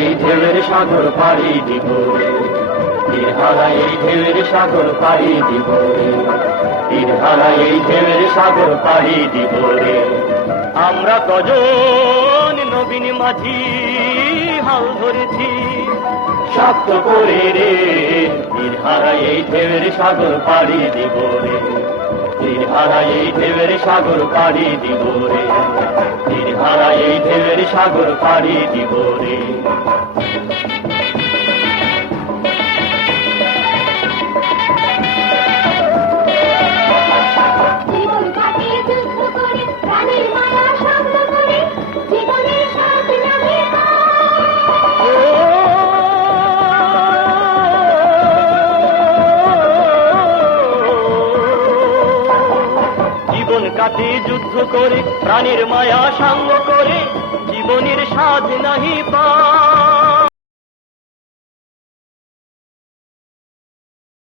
এই ঢেউয়ের সাগর পাড়ি দিব রে, তীর হারা এই ঢেউয়ের সাগর পাড়ি দিব রে, তীর হারা এই ঢেউয়ের সাগর পাড়ি দিব রে। আমরা কজন নবীন মাঝি হাল ধরেছি শক্ত করে রে, তীর হারা এই ঢেউয়ের সাগর পাড়ি দিব রে, তীর হারা এই ঢেউয়ের সাগর পাড়ি দিব রে, তীর হারা এই ঢেউয়ের সাগর পাড়ি দিব রে। জীবন কাটে যুদ্ধ করে, প্রাণের মায়া সাঙ্গ করে, জীবনের স্বাদ নাহি পা